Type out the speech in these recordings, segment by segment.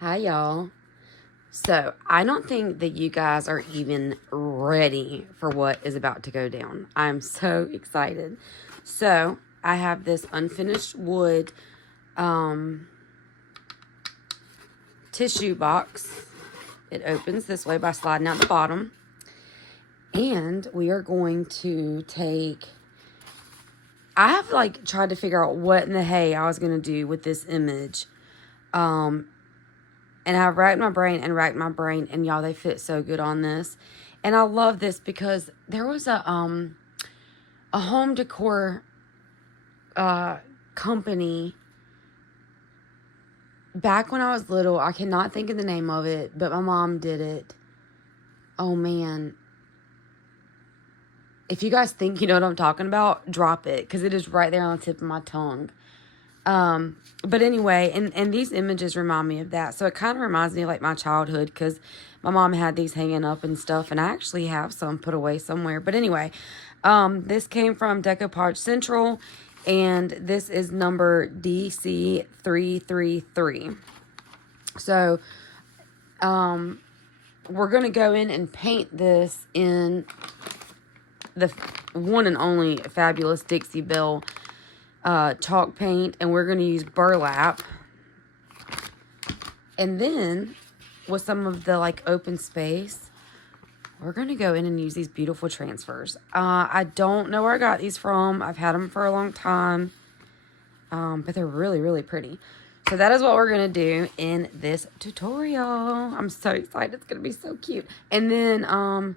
Hi, y'all. So, I don't think that you guys are even ready for what is about to go down. I'm so excited. So, I have this unfinished wood tissue box. It opens this way by sliding out the bottom. And we are going to take... I have tried to figure out what in the hay I was going to do with this image. And I racked my brain, and y'all, they fit so good on this. And I love this because there was a home decor company back when I was little. I cannot think of the name of it, but my mom did it. Oh man. If you guys think you know what I'm talking about, drop it, because it is right there on the tip of my tongue. But anyway, and these images remind me of that. So it kind of reminds me of like my childhood, because my mom had these hanging up and stuff, and I actually have some put away somewhere. But anyway, this came from Decoupage Central, and this is number DC333. So, we're going to go in and paint this in the one and only fabulous Dixie Belle chalk paint, and we're going to use burlap. And then with some of the open space, we're going to go in and use these beautiful transfers. I don't know where I got these from. I've had them for a long time, but they're really, really pretty. So that is what we're going to do in this tutorial. I'm so excited. It's going to be so cute. And then I'm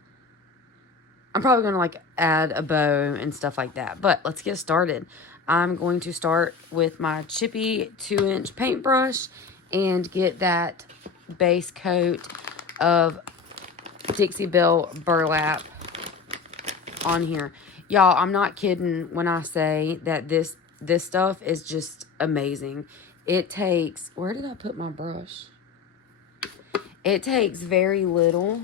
probably going to add a bow and stuff like that. But let's get started. I'm going to start with my chippy 2-inch paintbrush and get that base coat of Dixie Belle burlap on here. Y'all, I'm not kidding when I say that this stuff is just amazing. It takes... Where did I put my brush? It takes very little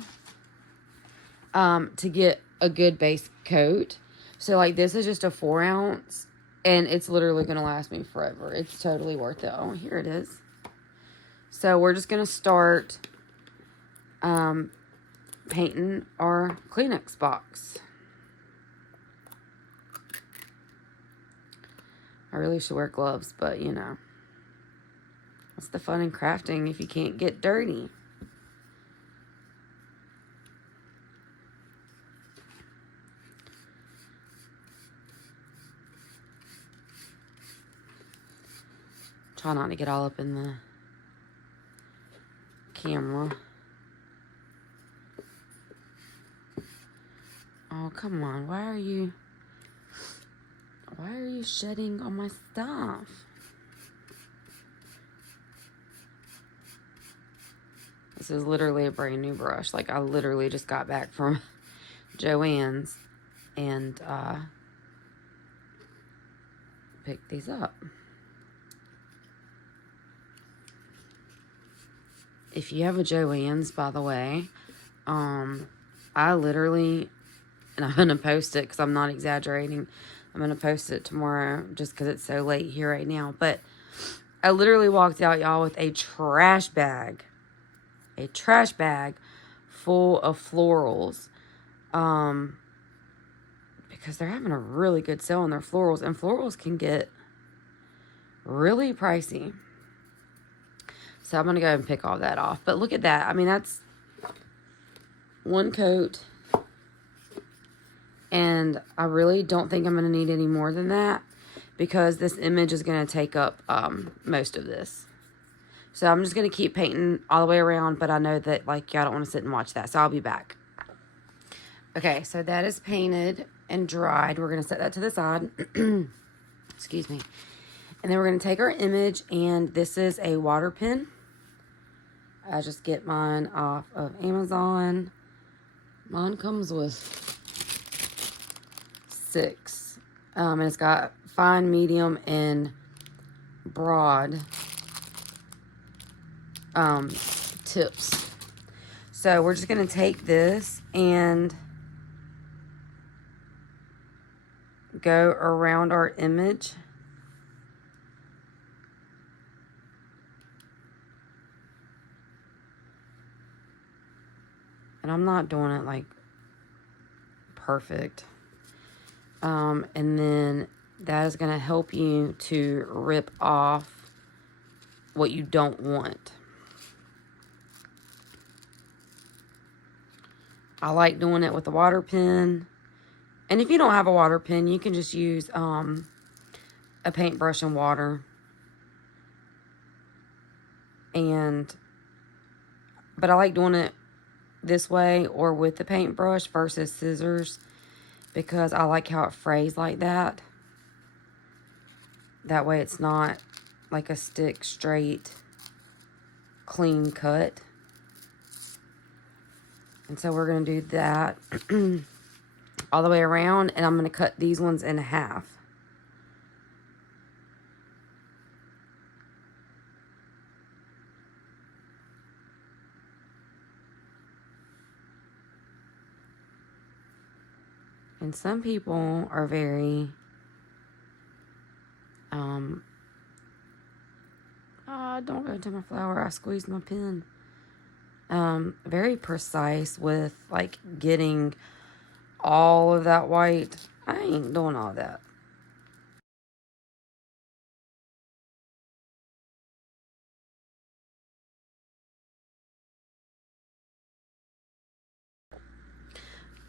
to get a good base coat. So this is just a 4-ounce, and it's literally going to last me forever. It's totally worth it. Oh, here it is. So we're just going to start painting our Kleenex box. I really should wear gloves, but you know, what's the fun in crafting if you can't get dirty? Try not to get all up in the camera. Oh, come on. Why are you shedding on my stuff? This is literally a brand new brush. I literally just got back from Joann's and picked these up. If you have a Joann's, by the way, I literally, and I'm going to post it because I'm not exaggerating. I'm going to post it tomorrow just because it's so late here right now. But I literally walked out, y'all, with a trash bag full of florals. Because they're having a really good sale on their florals. And florals can get really pricey. So I'm going to go and pick all that off. But look at that. I mean, that's one coat. And I really don't think I'm going to need any more than that, because this image is going to take up most of this. So I'm just going to keep painting all the way around. But I know that, y'all don't want to sit and watch that. So I'll be back. Okay, so that is painted and dried. We're going to set that to the side. Excuse me. And then we're going to take our image. And this is a water pen. I just get mine off of Amazon. Mine comes with 6. And it's got fine, medium, and broad tips. So we're just going to take this and go around our image. but I'm not doing it like perfect. And then that is going to help you to rip off what you don't want. I like doing it with a water pen. And if you don't have a water pen, you can just use a paintbrush and water. But I like doing it this way or with the paintbrush versus scissors, because I like how it frays like that. That way it's not like a stick straight, clean cut. And so we're going to do that all the way around, and I'm going to cut these ones in half. And some people are very, don't go to my flower, I squeezed my pen. Very precise with, like, getting all of that white. I ain't doing all that.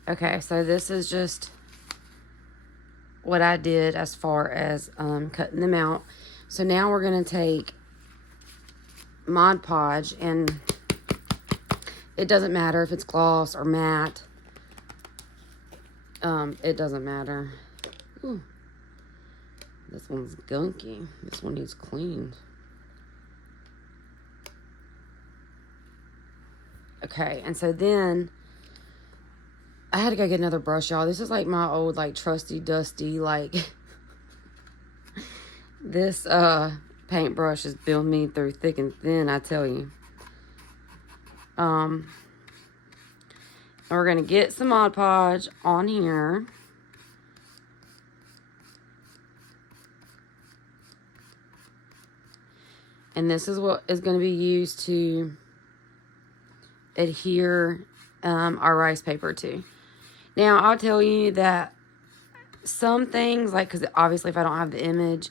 Okay, so this is just what I did as far as cutting them out. So now we're going to take Mod Podge, and it doesn't matter if it's gloss or matte. It doesn't matter. Ooh, this one's gunky. This one needs cleaned. Okay, and so then I had to go get another brush, y'all. This is like my old, like, trusty, dusty, like, this paintbrush has built me through thick and thin, I tell you. And we're going to get some Mod Podge on here. And this is what is going to be used to adhere our rice paper to. Now, I'll tell you that some things, like, because obviously if I don't have the image,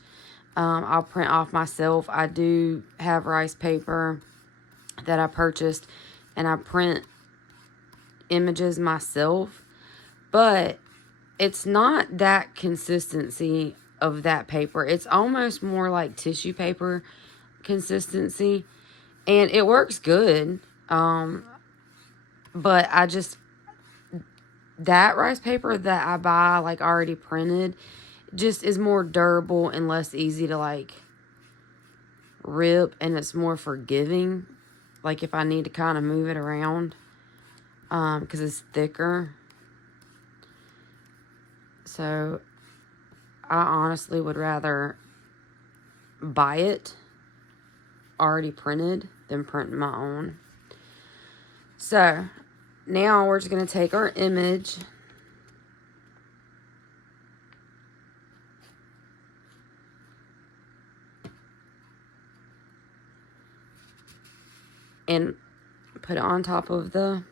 I'll print off myself. I do have rice paper that I purchased, and I print images myself, but it's not that consistency of that paper. It's almost more like tissue paper consistency, and it works good. But that rice paper that I buy, like, already printed, just is more durable and less easy to, like, rip, and it's more forgiving, like, if I need to kind of move it around, because it's thicker. So I honestly would rather buy it already printed than print my own. So now we're just going to take our image and put it on top of the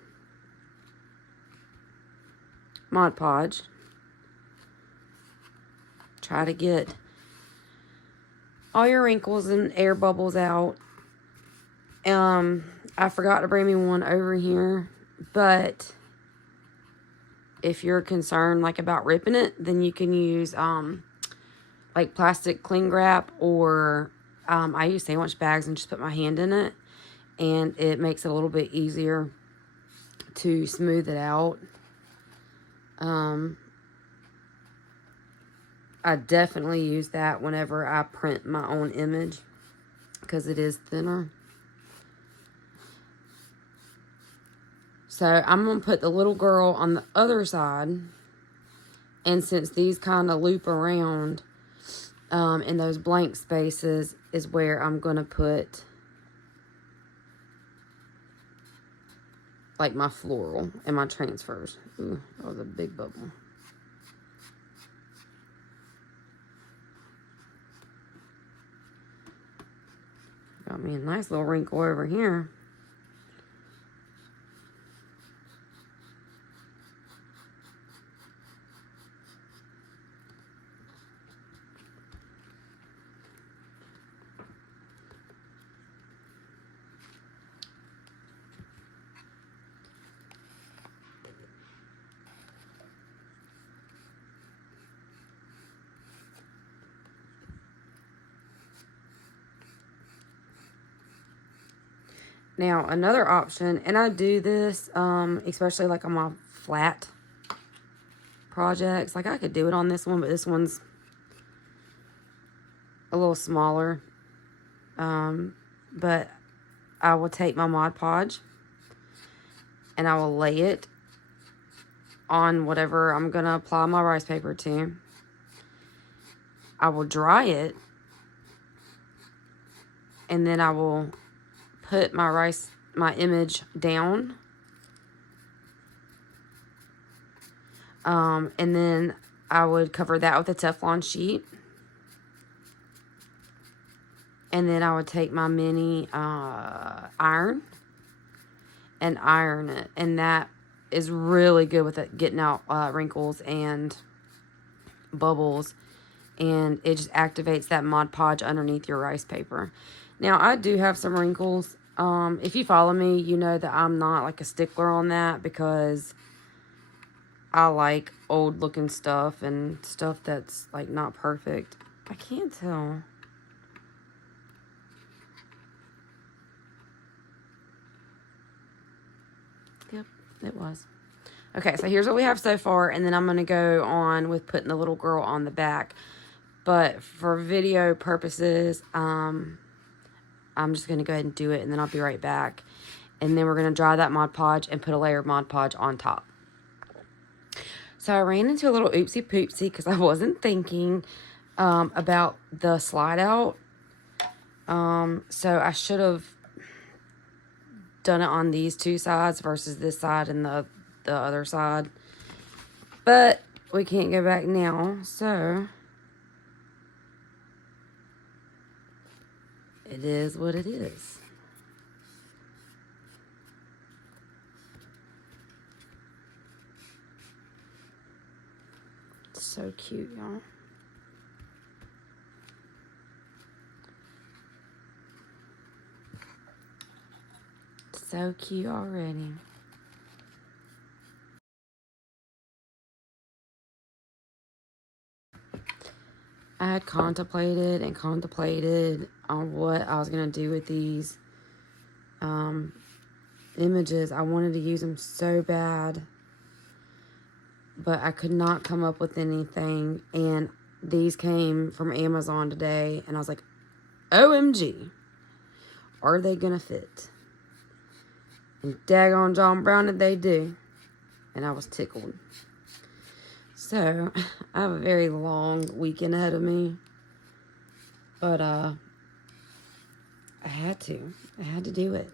Mod Podge. Try to get all your wrinkles and air bubbles out. I forgot to bring me one over here, but if you're concerned, like, about ripping it, then you can use like plastic cling wrap, or I use sandwich bags and just put my hand in it, and it makes it a little bit easier to smooth it out. I definitely use that whenever I print my own image, because it is thinner. So I'm going to put the little girl on the other side, and since these kind of loop around in those blank spaces is where I'm going to put, like, my floral and my transfers. Ooh, that was a big bubble. Got me a nice little wrinkle over here. Now, another option, and I do this, especially like on my flat projects. Like I could do it on this one, but this one's a little smaller. But I will take my Mod Podge and I will lay it on whatever I'm going to apply my rice paper to. I will dry it, and then I will put my image down. And then I would cover that with a Teflon sheet. And then I would take my mini iron and iron it. And that is really good with it, getting out wrinkles and bubbles. And it just activates that Mod Podge underneath your rice paper. Now, I do have some wrinkles. If you follow me, you know that I'm not like a stickler on that, because I like old looking stuff and stuff that's like not perfect. I can't tell. Yep, it was. Okay, so here's what we have so far, and then I'm going to go on with putting the little girl on the back. But for video purposes, I'm just going to go ahead and do it, and then I'll be right back. And then we're going to dry that Mod Podge and put a layer of Mod Podge on top. So I ran into a little oopsie poopsie because I wasn't thinking about the slide out. So I should have done it on these two sides versus this side and the other side. But we can't go back now, so it is what it is. It's so cute, y'all. So cute already. I had contemplated on what I was going to do with these images. I wanted to use them so bad, but I could not come up with anything. And these came from Amazon today, and I was like, OMG, are they going to fit? And daggone John Brown did they do. And I was tickled. So, I have a very long weekend ahead of me. But, I had to. I had to do it.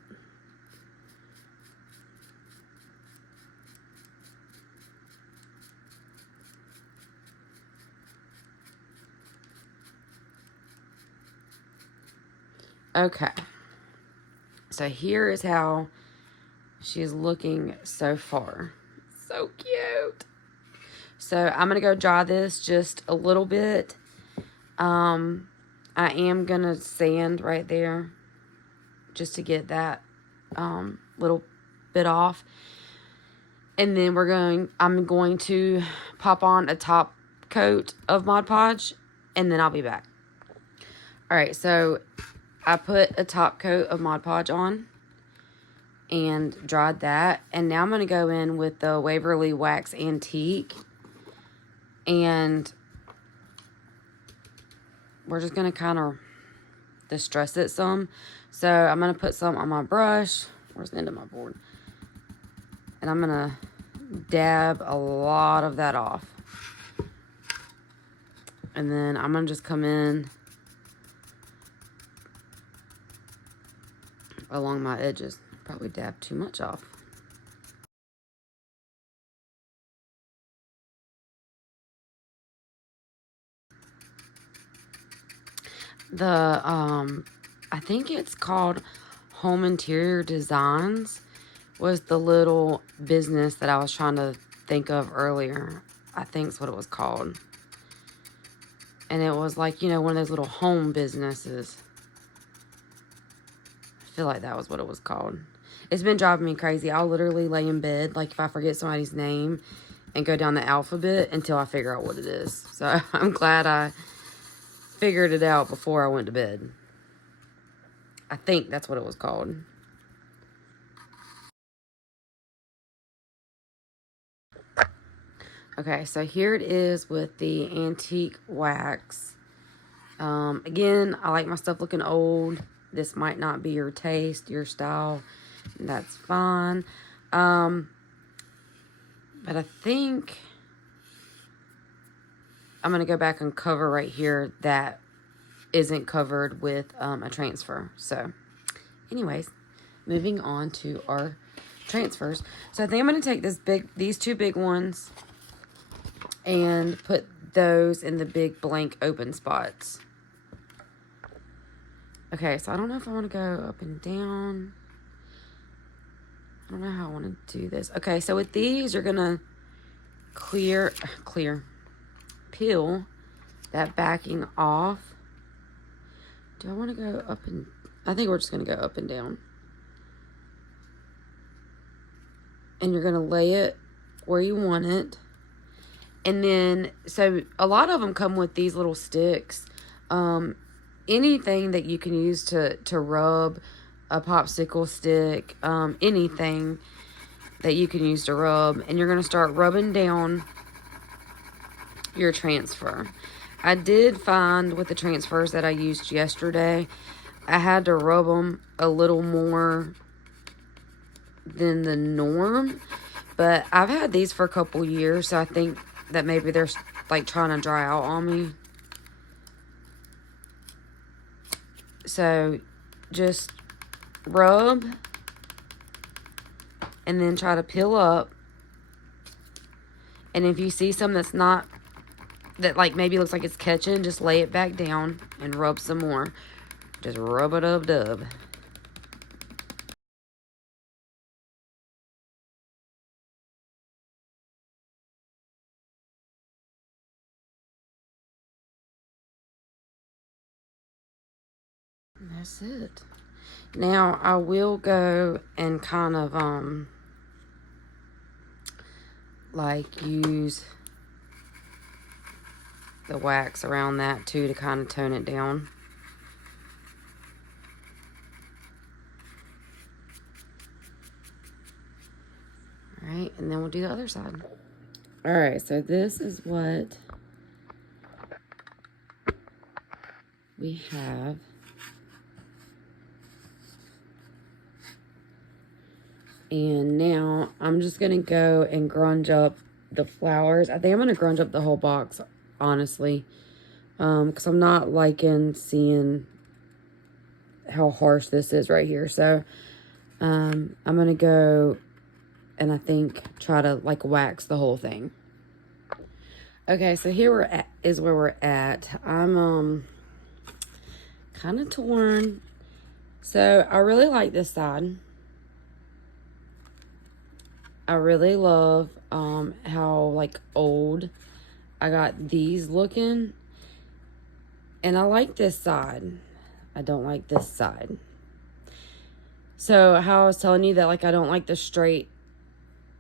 Okay. So, here is how she's looking so far. So cute. So I'm going to go dry this just a little bit. I am going to sand right there just to get that little bit off. And then I'm going to pop on a top coat of Mod Podge, and then I'll be back. All right, so I put a top coat of Mod Podge on and dried that. And now I'm going to go in with the Waverly Wax Antique. And we're just going to kind of distress it some. So I'm going to put some on my brush. Where's the end of my board? And I'm going to dab a lot of that off. And then I'm going to just come in along my edges. Probably dab too much off. I think it's called Home Interior Designs, was the little business that I was trying to think of earlier. I think it's what it was called. And it was like, you know, one of those little home businesses. I feel like that was what it was called. It's been driving me crazy. I'll literally lay in bed, like if I forget somebody's name, and go down the alphabet until I figure out what it is. So I'm glad I figured it out before I went to bed. I think that's what it was called. Okay, so here it is with the antique wax. Again, I like my stuff looking old. This might not be your taste, your style. That's fine. But I think I'm going to go back and cover right here that isn't covered with a transfer. So, anyways, moving on to our transfers. So I think I'm going to take these two big ones and put those in the big blank open spots. Okay, so I don't know if I want to go up and down. I don't know how I want to do this. Okay, so with these, you're going to peel that backing off. Do I want to go up and... I think we're just going to go up and down. And you're going to lay it where you want it. And then, so a lot of them come with these little sticks. Anything that you can use to rub, a popsicle stick, anything that you can use to rub. And you're going to start rubbing down your transfer. I did find with the transfers that I used yesterday, I had to rub them a little more than the norm. But I've had these for a couple years, so I think that maybe they're like trying to dry out on me. So just rub and then try to peel up. And if you see some that's not, that like maybe looks like it's catching, just lay it back down and rub some more. Just rub it up, dub. That's it. Now I will go and kind of like use the wax around that too to kind of tone it down. All right, and then we'll do the other side. All right, so this is what we have. And now I'm just going to go and grunge up the flowers. I think I'm going to grunge up the whole box, honestly. Because I'm not liking seeing how harsh this is right here. So I'm going to go and I think try to like wax the whole thing. Okay, so here is where we're at. I'm kind of torn. So I really like this side. I really love how like old I got these looking. And I like this side. I don't like this side. So how I was telling you that like I don't like the straight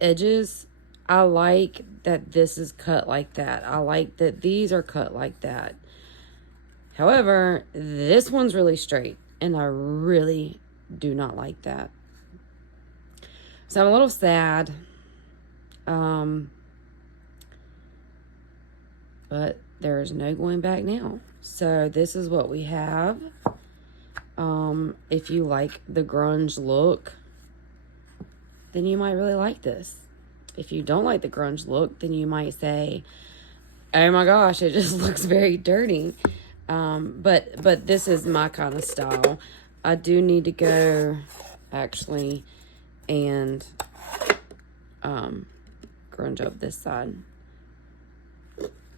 edges. I like that this is cut like that. I like that these are cut like that. However, this one's really straight. And I really do not like that. So I'm a little sad. But there's no going back now. So this is what we have. If you like the grunge look, then you might really like this. If you don't like the grunge look, then you might say, oh my gosh, it just looks very dirty. But this is my kind of style. I do need to go actually and grunge up this side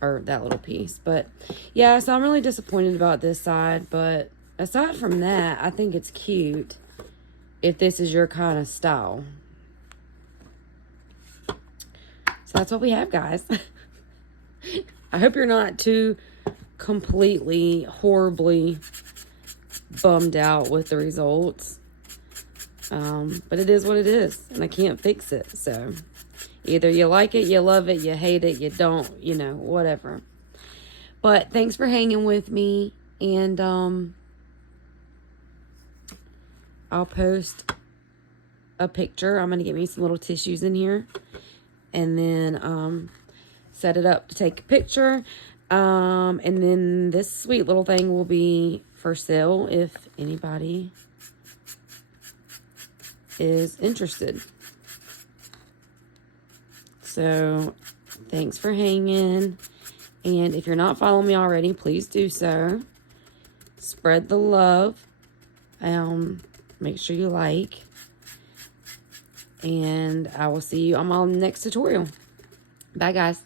or that little piece. But yeah, so I'm really disappointed about this side, but aside from that, I think it's cute if this is your kind of style. So that's what we have, guys. I hope you're not too completely horribly bummed out with the results. But it is what it is, and I can't fix it. So either you like it, you love it, you hate it, you don't, you know, whatever. But thanks for hanging with me, and I'll post a picture. I'm going to get me some little tissues in here, and then set it up to take a picture. And then this sweet little thing will be for sale if anybody is interested. So thanks for hanging. And if you're not following me already, please do so. Spread the love. Make sure you like. And I will see you on my next tutorial. Bye, guys.